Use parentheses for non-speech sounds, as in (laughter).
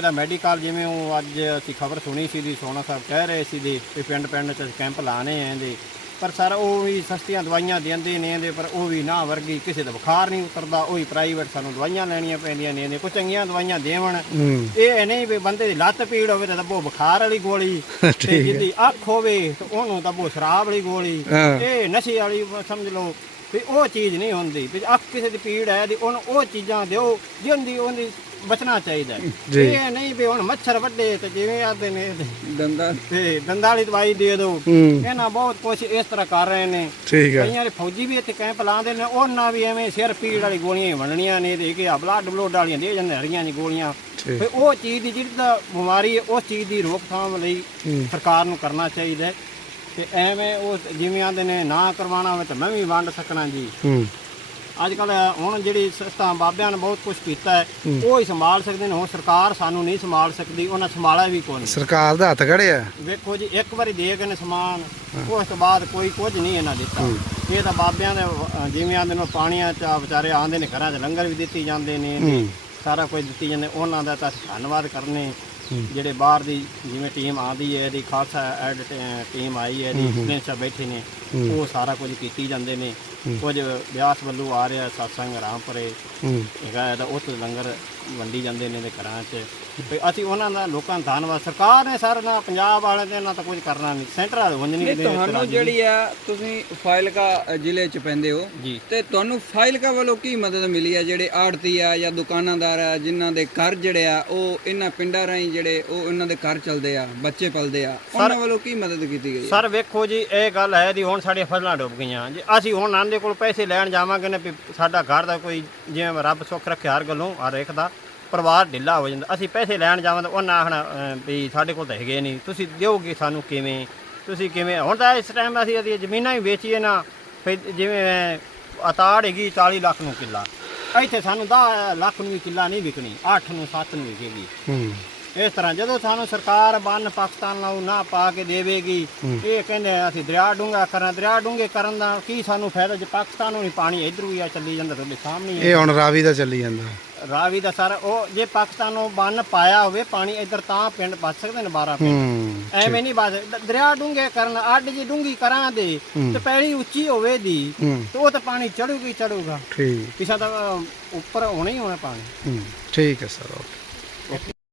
ਇਹਦਾ ਮੈਡੀਕਲ ਜਿਵੇਂ ਉਹ ਅੱਜ ਅਸੀਂ ਖਬਰ ਸੁਣੀ ਸੀ ਦੀ ਸੋਨਾ ਸਾਹਿਬ ਕਹਿ ਰਹੇ ਸੀ ਦੀ ਵੀ ਪਿੰਡ ਪਿੰਡ ਚ ਕੈਂਪ ਲਾਣੇ ਆ ਇਹਦੇ। ਪਰ ਸਰ ਉਹ ਵੀ ਸਸਤੀਆਂ ਦਵਾਈਆਂ ਦਿੰਦੇ ਨੇ ਇਹਦੇ ਪਰ ਉਹ ਵੀ ਨਾ ਵਰਗੀ ਕਿਸੇ ਦਾ ਬੁਖਾਰ ਨਹੀਂ ਉਤਰਦਾ ਉਹ ਹੀ ਪ੍ਰਾਈਵੇਟ ਸਾਨੂੰ ਦਵਾਈਆਂ ਲੈਣੀਆਂ ਪੈਂਦੀਆਂ ਨੇ ਇਹਦੇ ਕੋਈ ਚੰਗੀਆਂ ਦਵਾਈਆਂ ਦੇਵਣ। ਇਹ ਨਹੀਂ ਵੀ ਬੰਦੇ ਦੀ ਲੱਤ ਪੀੜ ਹੋਵੇ ਤਾਂ ਦੱਬੋ ਬੁਖਾਰ ਵਾਲੀ ਗੋਲੀ (laughs) ਤੇ ਜਿਹਦੀ ਅੱਖ ਹੋਵੇ ਤਾਂ ਉਹਨੂੰ ਦੱਬੋ ਸ਼ਰਾਬ ਵਾਲੀ ਗੋਲੀ। ਇਹ ਨਸ਼ੇ ਵਾਲੀ ਸਮਝ ਲਓ ਵੀ ਉਹ ਚੀਜ਼ ਨਹੀਂ ਹੁੰਦੀ ਵੀ ਅੱਖ ਕਿਸੇ ਦੀ ਪੀੜ ਹੈ ਦੀ ਉਹਨੂੰ ਉਹ ਚੀਜ਼ਾਂ ਦਿਓ ਜਿਹਦੀ ਉਹਦੀ ਬਚਣਾ ਚਾਹੀਦਾ ਹੈ। ਜੀ। ਇਹ ਨਹੀਂ ਵੀ ਹੁਣ ਮੱਛਰ ਵੱਡੇ ਤੇ ਜਿਵੇਂ ਆਦੇ ਨੇ ਦੰਦਾਂ ਤੇ ਦੰਦਾਂ ਵਾਲੀ ਦਵਾਈ ਦੇ ਦਿਓ ਹੂੰ। ਇਹਨਾਂ ਬਹੁਤ ਕੁਝ ਇਸ ਤਰ੍ਹਾਂ ਕਰ ਰਹੇ ਨੇ। ਠੀਕ ਹੈ। ਕਈਆਂ ਦੇ ਫੌਜੀ ਵੀ ਇੱਥੇ ਕੈਂਪ ਲਾਉਂਦੇ ਨੇ ਉਹਨਾਂ ਵੀ ਐਵੇਂ ਸਿਰ ਪੀੜ ਵਾਲੀ ਗੋਲੀਆਂ ਹੀ ਵੰਡਣੀਆਂ ਨੇ ਤੇ ਕਿ ਆ ਬਲੱਡ ਬਲੋਡ ਵਾਲੀਆਂ ਦੇ ਜਾਂਦੇ ਹਰੀਆਂ ਜੀ ਗੋਲੀਆਂ। ਠੀਕ। ਉਹ ਚੀਜ਼ ਦੀ ਜਿਹੜੀ ਤਾਂ ਬਿਮਾਰੀ ਹੈ ਉਸ ਚੀਜ਼ ਦੀ ਰੋਕਥਾਮ ਲਈ ਹੂੰ। ਸਰਕਾਰ ਨੂੰ ਕਰਨਾ ਚਾਹੀਦਾ ਹੈ। ਤੇ ਐਵੇਂ ਉਹ ਜਿਵੇਂ ਆਂਦੇ ਨੇ ਨਾ ਕਰਵਾਉਣਾ ਹੋਵੇ ਤਾਂ ਮੈਂ ਵੀ ਵੰਡ ਸਕਣਾ ਜੀ। ਹੂੰ। ਅੱਜ ਕੱਲ ਹੁਣ ਜਿਹੜੀ ਸੰਸਥਾ ਬਾਬਿਆਂ ਨੇ ਬਹੁਤ ਕੁਝ ਕੀਤਾ ਹੈ ਉਹ ਹੀ ਸੰਭਾਲ ਸਕਦੇ ਨੇ। ਹੁਣ ਸਰਕਾਰ ਸਾਨੂੰ ਨਹੀਂ ਸੰਭਾਲ ਸਕਦੀ ਉਹਨਾਂ ਸੰਭਾਲਿਆ ਵੀ ਕੋਈ ਨਹੀਂ। ਸਰਕਾਰ ਦਾ ਹੱਥ ਖੜਿਆ ਵੇਖੋ ਜੀ ਇੱਕ ਵਾਰੀ ਦੇ ਗਏ ਨੇ ਸਮਾਨ ਉਸ ਤੋਂ ਬਾਅਦ ਕੋਈ ਕੁਝ ਨਹੀਂ ਇਹਨਾਂ ਦਿੱਤਾ। ਇਹ ਤਾਂ ਬਾਬਿਆਂ ਦੇ ਜਿਵੇਂ ਆਂਦੇ ਨੇ ਪਾਣੀਆਂ ਚ ਵਿਚਾਰੇ ਆਂਦੇ ਨੇ ਘਰਾਂ 'ਚ ਲੰਗਰ ਵੀ ਦਿੱਤੀ ਜਾਂਦੇ ਨੇ। ਸਾਰਾ ਕੁਝ ਦਿੱਤੀ ਜਾਂਦੇ ਉਹਨਾਂ ਦਾ ਤਾਂ ਧੰਨਵਾਦ ਕਰਨੇ। ਜਿਹੜੇ ਬਾਹਰ ਦੀ ਜਿਵੇਂ ਟੀਮ ਆਂਦੀ ਹੈ ਇਹਦੀ ਖਾਲਸਾ ਐਡ ਟੀਮ ਆਈ ਹੈ ਇਹਦੀ ਸਟੂਡੈਂਟਸ ਬੈਠੇ ਨੇ। ਉਹ ਸਾਰਾ ਕੁਝ ਕੀਤੀ ਜਾਂਦੇ ਨੇ। ਕੁਝ ਵਿਆਸ ਵੱਲੋਂ ਆ ਰਿਹਾ satsang ਰਾਮਪੁਰੇ। ਹੈਗਾ ਇਹਦਾ ਉਸ ਲੰਗਰ ਵੰਡੀ ਜਾਂਦੇ ਨੇ ਦੇ ਘਰਾਂ 'ਚ। ਤੇ ਅਸੀਂ ਉਹਨਾਂ ਦਾ ਲੋਕਾਂ ਦਾ ਧੰਨਵਾਦ। ਸਰਕਾਰ ਨੇ ਸਰ ਨਾ ਪੰਜਾਬ ਵਾਲਿਆਂ ਦੇ ਨਾਲ ਤਾਂ ਕੁਝ ਕਰਨਾ ਨਹੀਂ। ਸੈਂਟਰ ਵੰਜ ਨਹੀਂ ਇਹ ਦੇ ਤੁਹਾਨੂੰ ਜਿਹੜੀ ਆ ਤੁਸੀਂ ਫਾਇਲਕਾ ਜ਼ਿਲ੍ਹੇ ਚ ਪੈਂਦੇ ਹੋ। ਜੀ। ਤੇ ਤੁਹਾਨੂੰ ਫਾਇਲਕਾ ਵੱਲੋਂ ਕੀ ਮਦਦ ਮਿਲੀ ਆ? ਜਿਹੜੇ ਆੜਤੀ ਆ ਜਾਂ ਦੁਕਾਨਾਦਾਰ ਆ ਜਿਨ੍ਹਾਂ ਦੇ ਘਰ ਜਿਹੜੇ ਆ ਉਹ ਇਹਨਾਂ ਪਿੰਡਾਂ ਰਾਹੀਂ ਜਿਹੜੇ ਉਹ ਇਹਨਾਂ ਦੇ ਘਰ ਚੱਲਦੇ ਆ ਬੱਚੇ ਪਲਦੇ ਆ ਉਹਨਾਂ ਵੱਲੋਂ ਕੀ ਮਦਦ ਕੀਤੀ ਗਈ ਆ? ਸਰ ਵੇਖੋ ਜੀ ਇਹ ਗੱਲ ਹੈ ਦੀ ਹੁਣ ਸਾਡੀਆਂ ਫਸਲਾਂ ਡੁੱਬ ਗਈਆਂ। ਜੀ ਅਸੀਂ ਹੁਣ ਨਾਂਦੇ ਕੋਲ ਪੈਸੇ ਲੈਣ ਜਾਵਾਂਗੇ ਨਾ ਵੀ ਸਾਡਾ ਘਰ ਦਾ ਕੋਈ ਜਿਵੇਂ ਰੱਬ ਸੁੱਖ ਰੱਖਿਆ ਹਰ ਗੱਲੋਂ ਹਰ ਇੱਕ ਦਾ। ਪਰਿਵਾਰ ਢਿੱਲਾ ਹੋ ਜਾਂਦਾ। ਅਸੀਂ ਪੈਸੇ ਲੈਣ ਜਾਵਾਂ ਤਾਂ ਉਹਨਾਂ ਆਖਣਾ ਵੀ ਸਾਡੇ ਕੋਲ ਤਾਂ ਹੈਗੇ ਨਹੀਂ। ਤੁਸੀਂ ਦਿਓਗੇ ਸਾਨੂੰ ਕਿਵੇਂ? ਤੁਸੀਂ ਕਿਵੇਂ? ਹੁਣ ਤਾਂ ਇਸ ਟਾਈਮ ਅਸੀਂ ਇਹਦੀਆਂ ਜ਼ਮੀਨਾਂ ਵੀ ਵੇਚੀਏ ਨਾ ਫਿਰ ਜਿਵੇਂ ਅਤਾੜ ਹੈਗੀ 40 ਲੱਖ ਨੂੰ ਕਿੱਲਾ। ਇੱਥੇ ਸਾਨੂੰ 10 ਲੱਖ ਨੂੰ ਵੀ ਕਿੱਲਾ ਨਹੀਂ ਵਿਕਣੀ 8 ਨੂੰ 7 ਨੂੰ ਵਿਕੇਗੀ। ਹੂੰ। ਇਸ ਤਰ੍ਹਾਂ ਜਦੋਂ ਸਾਨੂੰ ਸਰਕਾਰ ਬੰਨ ਪਾਕਿਸਤਾਨ ਨਾਲ ਨਾ ਪਾ ਕੇ ਦੇਵੇਗੀ ਇਹ ਕਹਿੰਦੇ ਅਸੀਂ ਦਰਿਆ ਡੂੰਗਾ ਕਰਾਂ ਦਰਿਆ ਡੂੰਗੇ ਕਰਨ ਦਾ ਕੀ ਸਾਨੂੰ ਫਾਇਦਾ ਜੇ ਪਾਕਿਸਤਾਨ ਨੂੰ ਨਹੀਂ ਪਾਣੀ ਇਧਰੋਂ ਹੀ ਆ ਚੱਲੀ ਜਾਂਦਾ ਤੁਹਾਡੇ ਸਾਹਮਣੇ ਹੀ ਇਹ ਹੁਣ ਰਾਵੀ ਦਾ ਚੱਲੀ ਜਾਂਦਾ। ਹੈ। ਰਾਵੀ ਦਾ ਸਾਰਾ ਉਹ ਜੇ ਪਾਕਿਸਤਾਨ ਨੂੰ ਬੰਨ ਪਾਇਆ ਹੋਵੇ ਪਾਣੀ ਇਧਰ ਤਾਂ ਪਿੰਡ ਬਚ ਸਕਦੇ ਨੇ 12 ਪਿੰਡ। ਐਵੇਂ ਨਹੀਂ ਬਚ ਦ- ਦਰਿਆ ਡੂੰਗੇ ਕਰਨ ਅੱਡ ਜੀ ਡੂੰਗੀ ਕਰਾਂ ਦੇ ਤੇ ਪੈੜੀ ਉੱਚੀ ਹੋਵੇ ਦੀ ਤੇ ਉਹ ਤਾਂ ਪਾਣੀ ਚੜੂਗੀ ਚੜੂਗਾ। ਠੀਕ। ਕਿਸੇ ਦਾ ਉੱਪਰ ਹੋਣਾ ਹੀ ਹੋਣਾ ਪਾਣੀ। ਠੀਕ ਹੈ ਸਰ ਓਕੇ।